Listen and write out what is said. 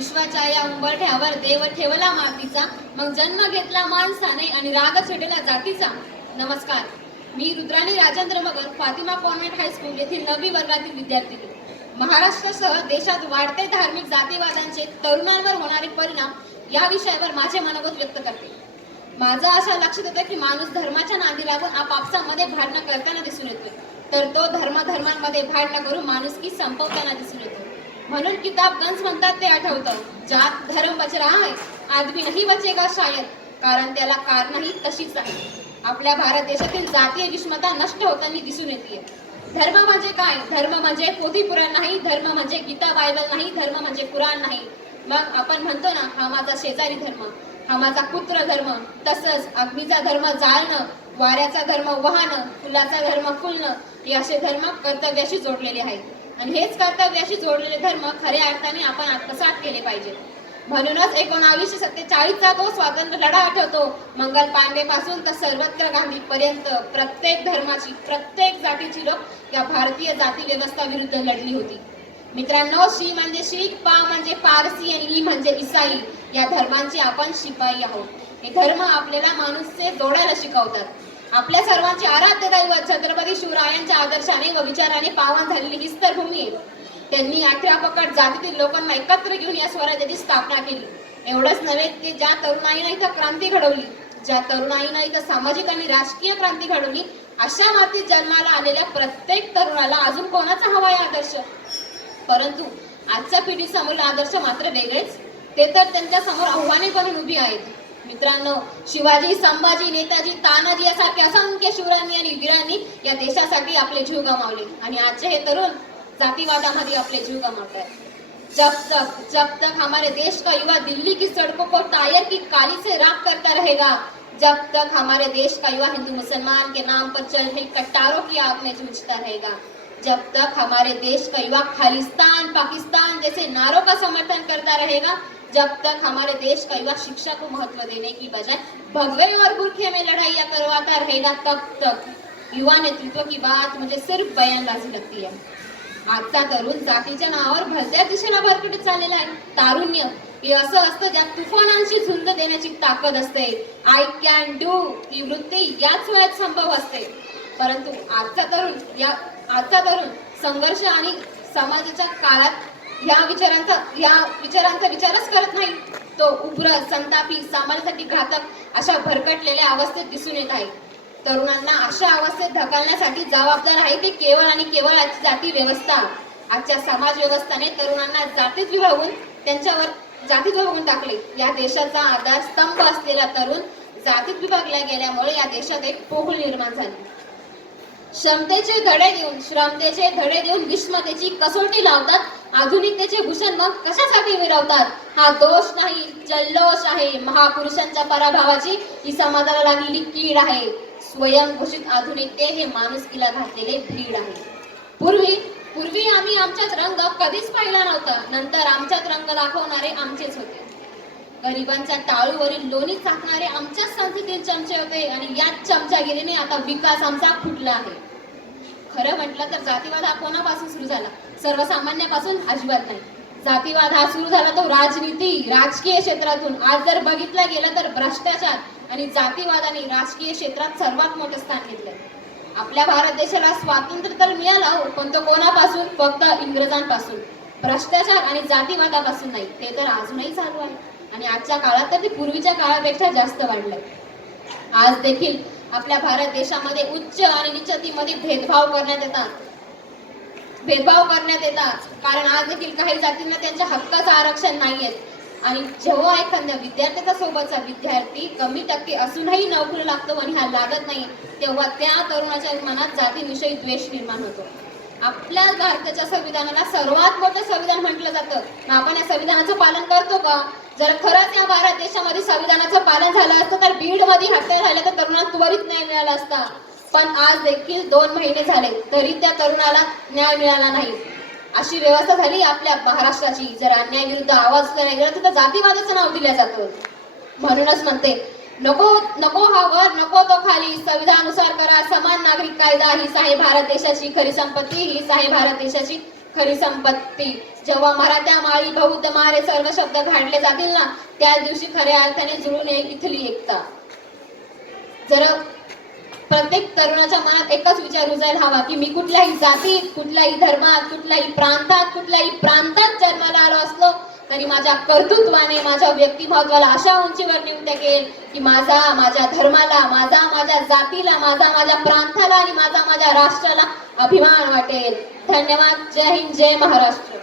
विश्वाच्या या उंबरठ्यावर देव ठेवला मातीचा मग जन्म घेतला माणसाने आणि राग छेडला जातीचा. नमस्कार. मी Rudrani Rajendra Magar Fatima convent high school येथील नवी वर्गातील विद्यार्थी. महाराष्ट्रासह देशात वाढते धार्मिक जातीवादांचे तरुणांवर होणारे परिणाम या विषयावर माझे मनोगत व्यक्त करते. माझं असं लक्षात येतं की माणूस धर्माच्या नादी लागून आपापसामध्ये भांडणं करताना दिसून येतोय. तर तो धर्म धर्मांमध्ये भांडणं करून माणुसकी संपवताना दिसून येतो. म्हणून किताब गंज म्हणतात ते आठवतं. जात धर्म बच रहा आदमी नाही बचेगा शायद कारण त्याला कारणही तशीच आहे. आपल्या भारत देशातील जातीय विषमता नष्ट होताना दिसून येते धर्म म्हणजे काय? धर्म म्हणजे पोथी पुराण नाही धर्म म्हणजे गीता बायबल नाही धर्म म्हणजे पुराण नाही. मग आपण म्हणतो ना हा माझा शेजारी धर्म हा माझा पुत्र धर्म तसंच अग्नीचा धर्म जाळणं वाऱ्याचा धर्म वाहणं फुलाचा धर्म फुलणं हे असे धर्म कर्तव्याशी जोडलेले आहेत. आणि हेच कर्तव्याशी जोडलेले धर्म खऱ्या अर्थाने आपण आत्मसात केले पाहिजे म्हणूनच एकोणावीसशे सत्तेचाळीसचा तो स्वातंत्र्य लढा आठवतो मंगल पांडे पासून तर सर्वत्र गांधी पर्यंत प्रत्येक धर्माची प्रत्येक जातीची लोक या भारतीय जाती व्यवस्था विरुद्ध लढली होती. मित्रांनो शी म्हणजे शीख पा म्हणजे पारसी आणि ई म्हणजे इसाई या धर्मांचे आपण शिपाई आहोत. हे धर्म आपल्याला माणूसचे जोडायला शिकवतात. आपल्या सर्वांचे आराध्य दैवत छत्रपती शिवरायांच्या आदर्शाने व विचाराने पावन झालेली हीच भूमी आहे. त्यांनी अठरा पकड जातीतील लोकांना एकत्र घेऊन या स्वराज्याची स्थापना केली. एवढंच नव्हे की ज्या तरुणाईनं इथं क्रांती घडवली ज्या तरुणाईने इथं सामाजिक आणि राजकीय क्रांती घडवली अशा मातीत जन्माला आलेल्या प्रत्येक तरुणाला अजून कोणाचा हवा आहे आदर्श? परंतु आजच्या पिढीसमोर आदर्श मात्र वेगळेच. ते तर त्यांच्यासमोर आव्हाने बनून उभी आहेत. मित्रांनो शिवाजी संभाजी नेताजी तानाजी यासारखे असंख्य शिवरांनी आणि वीरांनी या देशासाठी आपले जीव गमावले. आणि आजचे हे तरुण जातीवादामध्ये आपले जीव गमावत गमावतात. जब तक जब तक हमारे देश का युवा दिल्ली की सड़कों को टायर की काली से राख करता रहेगा जब तक हमारे देश का युवा हिंदू मुसलमान के नाम पर चल रही कट्टारों की आग में जूझता रहेगा जब तक हमारे देश का युवा खालिस्तान पाकिस्तान जैसे नारों का समर्थन करता रहेगा जब तक हमारे देश का युवा शिक्षा को महत्त्व देने की बजाय भगवे और बुरखे में लड़ाइया करवाता रहेगा तब तक युवा नेतृत्व की बात मुझे सिर्फ बयानबाजी लगती है। आजचा तरुण जातीच्या नावावर भलत्या दिशेला भरकटत चाललेला आहे. तारुण्य हे असं असतं ज्यात तुफानांशी झुंज देण्याची ताकद असते. आय कॅन डू ही वृत्ती याच वयात संभव असते. परंतु आजचा तरुण या आजचा तरुण संघर्ष आणि समाजाच्या काळात या विचारांचा या विचारांचा विचारच करत नाही. तो उग्र संतापी समाजासाठी घातक अशा भरकटलेल्या अवस्थेत दिसून येत आहे. तरुणांना अशा अवस्थेत ढकलण्यासाठी जबाबदार आहे ते केवळ आणि केवळ आजची जाती व्यवस्था? आजच्या समाज व्यवस्थाने तरुणांना जातीत विभागून त्यांच्यावर जातीत विभागून टाकले. या देशाचा आधार स्तंभ असलेला तरुण जातीत विभागला गेल्यामुळे या देशात एक पोहळ निर्माण झाली. क्षमतेचे धडे देऊन श्रमतेचे धडे देऊन विस्मतेची कसोटी लावतात. आधुनिकतेचे भूषण मग कशासाठी मिरवतात? हा दोष नाही जल्लोष आहे. महापुरुषांच्या पराभवाची ही समाजाला लागलेली कीड आहे. स्वयंघोषित आधुनिकते हे माणुसकीला घातलेले भीड आहे. पूर्वी पूर्वी आम्ही आमच्यात रंग कधीच पाहिला नव्हता. नंतर आमच्यात रंग दाखवणारे आमचेच होते. गरिबांच्या टाळूवरील लोणी चाकणारे आमच्याच संस्थेतील चमचे होते आणि याच चमचागिरीने आता विकास आमचा फुटला आहे. खरं म्हटलं तर जातीवाद हा कोणापासून सुरू झाला? सर्वसामान्यापासून अजिबात नाही. जातीवाद हा सुरू झाला तो राजनीती राजकीय क्षेत्रातून. आज जर बघितलं गेला तर भ्रष्टाचार आणि जातीवादाने राजकीय क्षेत्रात सर्वात मोठं स्थान घेतलंय. आपल्या भारत देशाला स्वातंत्र्य तर मिळालं पण तो कोणापासून? फक्त इंग्रजांपासून. भ्रष्टाचार आणि जातीवादापासून नाही. ते तर अजूनही चालू आहे. आणि आजच्या काळात तर ते पूर्वीच्या काळापेक्षा जास्त वाढलंय. आज देखील आपल्या भारत देशामध्ये उच्च आणि निचतीमध्ये भेदभाव करण्यात येतात. भेदभाव करण्यात येतात. कारण आज देखील काही जातींना त्यांच्या हक्काचं आरक्षण नाहीये. आणि जेव्हा एखाद्या विद्यार्थ्याचा सोबतचा विद्यार्थी कमी टक्के असूनही नोकरी लागतो आणि हा लागत नाही तेव्हा त्या तरुणाच्या मनात जातीविषयी द्वेष निर्माण होतो. आपल्या भारताच्या संविधानाला सर्वात मोठं संविधान म्हटलं जातं. आपण या संविधानाचं पालन करतो का? जर खरंच या भारत देशामध्ये संविधानाचं पालन झालं असतं तर बीडमध्ये हत्या झाल्या तर तरुणाला त्वरित न्याय मिळाला असता. पण आज देखील दोन महिने झाले तरी त्या तरुणाला न्याय मिळाला नाही. अशी व्यवस्था झाली आपल्या महाराष्ट्राची. जर अन्यायाविरुद्ध आवाज नाही गेला तर जातीवादाचं नाव दिलं जातं. म्हणूनच म्हणते नको नको हा वर नको तो खाली. संविधानानुसार करा समान नागरिक कायदा हीच आहे भारत देशाची खरी संपत्ती हीच आहे भारत देशाची खरी संपत्ती. जेव्हा मराठ्या माळी बौद्ध मारे सर्व शब्द घाडले जातील ना त्या दिवशी खऱ्या अर्थाने जुळून येईल इथली एकता. जर प्रत्येक तरुणाच्या मनात एकच विचार रुजायला हवा की मी कुठल्याही जातीत कुठल्याही धर्मात कुठल्याही प्रांतात कुठल्याही प्रांतात जन्माला आलो असलो तरी माझ्या कर्तृत्वाने माझ्या व्यक्तिमत्वाला अशा उंचीवर नेऊन टाकेल की माझा माझ्या धर्माला माझा माझ्या जातीला माझा माझ्या प्रांताला आणि माझा माझ्या राष्ट्राला अभिमान वाटेल. धन्यवाद. जय हिंद. जय महाराष्ट्र.